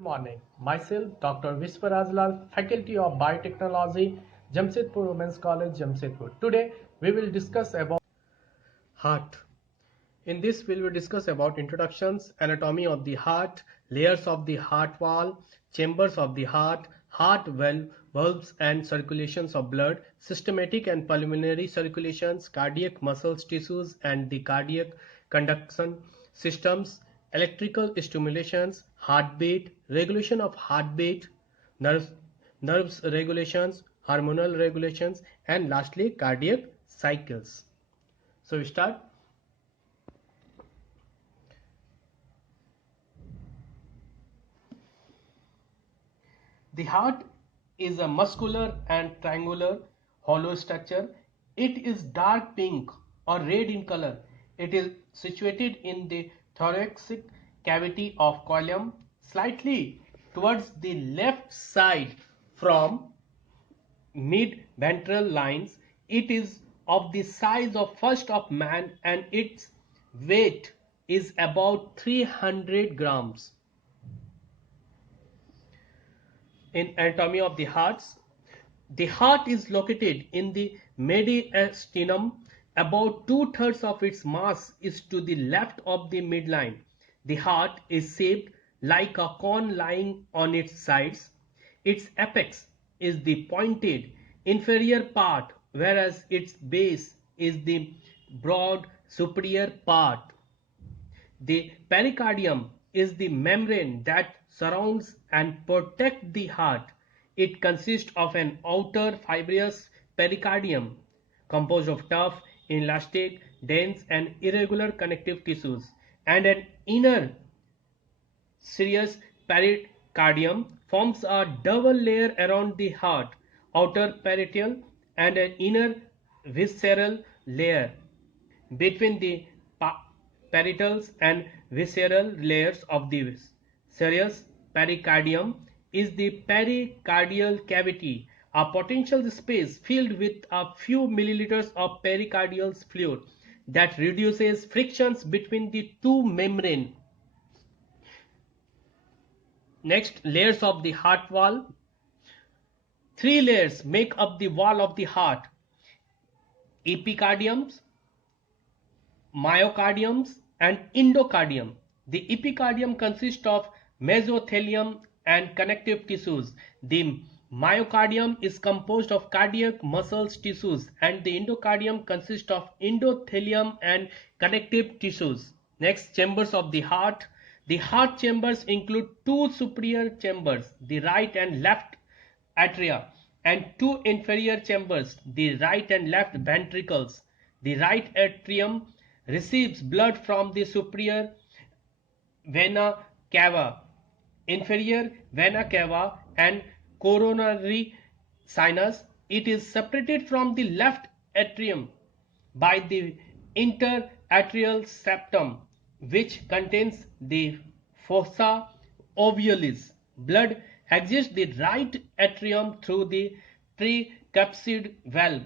Good morning. Myself, Dr. Vishwa Raj Lal, Faculty of Biotechnology, Jamshedpur Women's College, Jamshedpur. Today, we will discuss about heart. In this, we will discuss about introductions, anatomy of the heart, layers of the heart wall, chambers of the heart, heart valve, valves and circulations of blood, systematic and pulmonary circulations, cardiac muscles, tissues, and the cardiac conduction systems, electrical stimulations, heartbeat, regulation of heartbeat, nerves regulations, hormonal regulations, and lastly cardiac cycles. So we start. The heart is a muscular and triangular hollow structure. It is dark pink or red in color. It is situated in the thoracic cavity of column, slightly towards the left side from mid-ventral lines. It is of the size of first of man and its weight is about 300 grams. In anatomy of the heart is located in the mediastinum. About 2/3 of its mass is to the left of the midline. The heart is shaped like a cone lying on its sides. Its apex is the pointed inferior part, whereas its base is the broad superior part. The pericardium is the membrane that surrounds and protects the heart. It consists of an outer fibrous pericardium composed of tough, elastic, dense and irregular connective tissues, and an inner serous pericardium forms a double layer around the heart, outer parietal and an inner visceral layer. Between the parietals and visceral layers of the serous pericardium is the pericardial cavity, a potential space filled with a few milliliters of pericardial fluid that reduces frictions between the two membranes. Next, layers of the heart wall. Three layers make up the wall of the heart: epicardiums, myocardiums and endocardium. The epicardium consists of mesothelium and connective tissues. The myocardium is composed of cardiac muscles tissues, and the endocardium consists of endothelium and connective tissues. Next, chambers of the heart. The heart chambers include two superior chambers, the right and left atria, and two inferior chambers, the right and left ventricles. The right atrium receives blood from the superior vena cava, inferior vena cava and coronary sinus. It is separated from the left atrium by the interatrial septum, which contains the fossa ovales. Blood exits the right atrium through the tricapsid valve.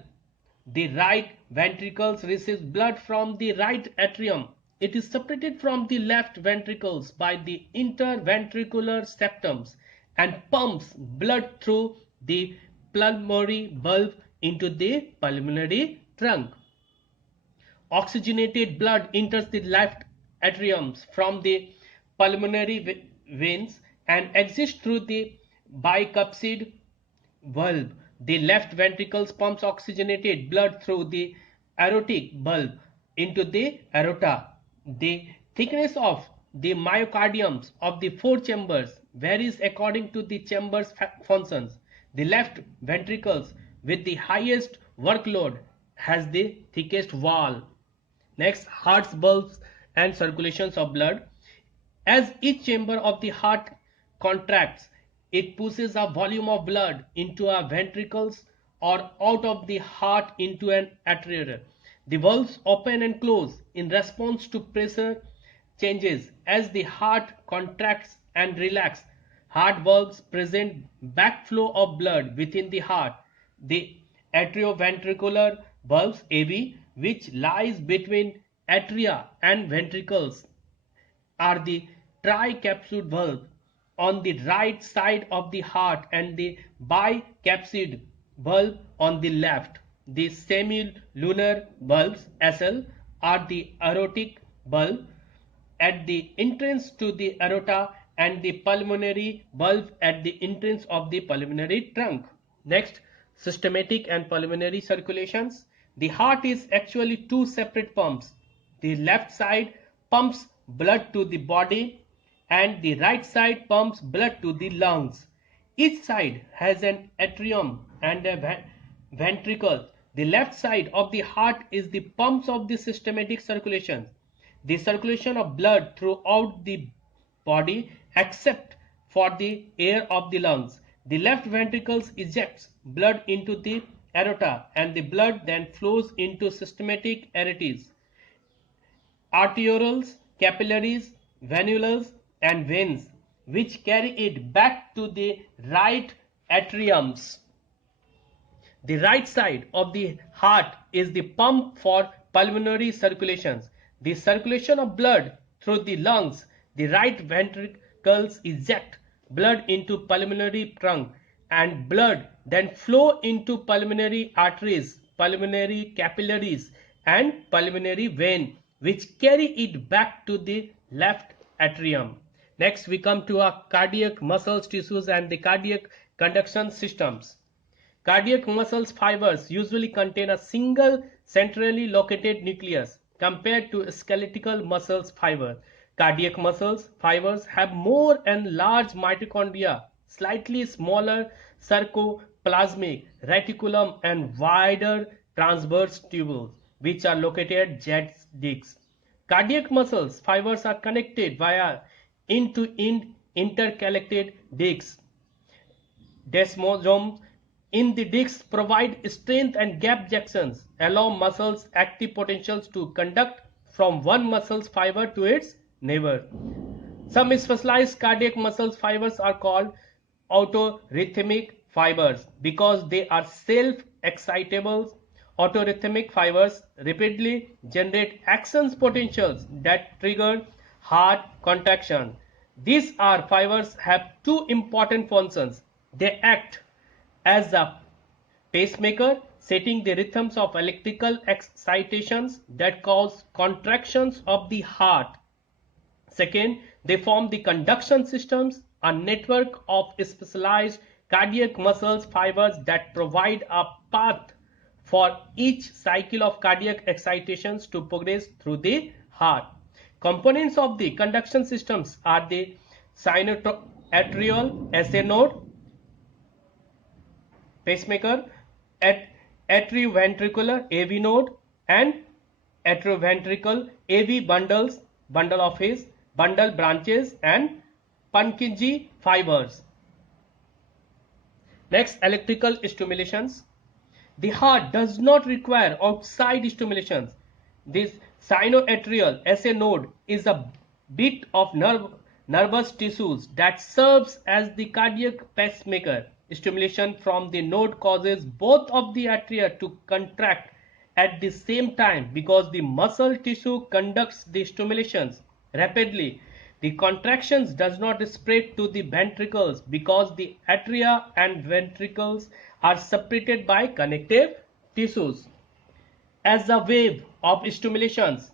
The right ventricles receives blood from the right atrium. It is separated from the left ventricles by the interventricular septums and pumps blood through the pulmonary valve into the pulmonary trunk. Oxygenated blood enters the left atrium from the pulmonary veins and exits through the bicuspid valve. The left ventricle pumps oxygenated blood through the aortic valve into the aorta. The thickness of the myocardiums of the four chambers varies according to the chamber's functions. The left ventricles with the highest workload has the thickest wall. Next, heart's valves and circulations of blood. As each chamber of the heart contracts, it pushes a volume of blood into a ventricles or out of the heart into an atria. The valves open and close in response to pressure changes. As the heart contracts and relaxes, heart valves present backflow of blood within the heart. The atrioventricular valves AV, which lies between atria and ventricles, are the tricapsid valve. on the right side of the heart and the bicapsid bulb on the left. The semilunar bulbs SL are the aortic bulb at the entrance to the aorta and the pulmonary bulb at the entrance of the pulmonary trunk. Next, systematic and pulmonary circulations. The heart is actually two separate pumps. The left side pumps blood to the body and the right side pumps blood to the lungs. Each side has an atrium and a ventricle. The left side of the heart is the pumps of the systematic circulation, the circulation of blood throughout the body except for the air of the lungs. The left ventricles ejects blood into the aorta and the blood then flows into systematic arteries, arterioles, capillaries, venules and veins, which carry it back to the right atriums. The right side of the heart is the pump for pulmonary circulations, the circulation of blood through the lungs. The right ventricles eject blood into pulmonary trunk and blood then flow into pulmonary arteries, pulmonary capillaries and pulmonary vein, which carry it back to the left atrium. Next we come to our cardiac muscles, tissues and the cardiac conduction systems. Cardiac muscles fibers usually contain a single centrally located nucleus compared to skeletal muscles fiber. Cardiac muscles fibers have more and large mitochondria, slightly smaller sarcoplasmic reticulum and wider transverse tubules, which are located at jet discs. Cardiac muscles fibers are connected via end-to-end interconnected discs. Desmosomes in the discs provide strength and gap junctions, allow muscles active potentials to conduct from one muscle's fiber to its neighbor. Some specialized cardiac muscles fibers are called autorhythmic fibers because they are self-excitable. Autorhythmic fibers rapidly generate action potentials that trigger heart contraction. These fibers have two important functions. They act as a pacemaker, setting the rhythms of electrical excitations that cause contractions of the heart. Second, they form the conduction systems, a network of specialized cardiac muscles fibers that provide a path for each cycle of cardiac excitations to progress through the heart. Components of the conduction systems are the sinoatrial SA node, pacemaker, atrioventricular AV node and atrioventricle AV bundle of his bundle branches and Purkinje fibers. Next, electrical stimulations. The heart does not require outside stimulations. This sinoatrial SA node is a bit of nervous tissues that serves as the cardiac pacemaker. Stimulation from the node causes both of the atria to contract at the same time because the muscle tissue conducts the stimulations rapidly. The contractions does not spread to the ventricles because the atria and ventricles are separated by connective tissues. As a wave of stimulations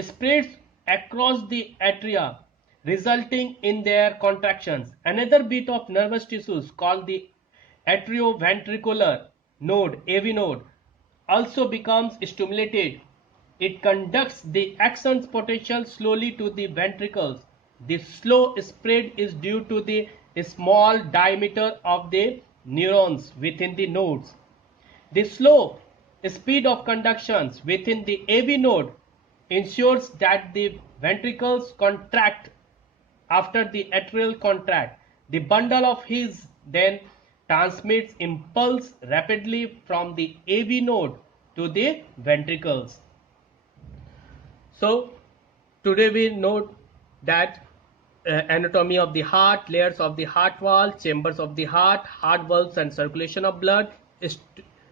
spreads across the atria, resulting in their contractions, another bit of nervous tissues called the atrioventricular node AV node also becomes stimulated. It conducts the action potential slowly to the ventricles. The slow spread is due to the small diameter of the neurons within the nodes. The slow speed of conductions within the AV node ensures that the ventricles contract after the atrial contract. The bundle of His then transmits impulse rapidly from the AV node to the ventricles. So today we note that anatomy of the heart, layers of the heart wall, chambers of the heart, heart valves and circulation of blood,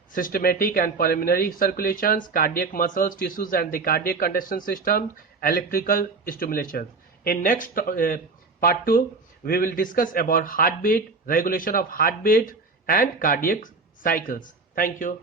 systematic and pulmonary circulations, cardiac muscles, tissues and the cardiac conduction system, electrical stimulation. In next Part 2, we will discuss about heartbeat, regulation of heartbeat and cardiac cycles. Thank you.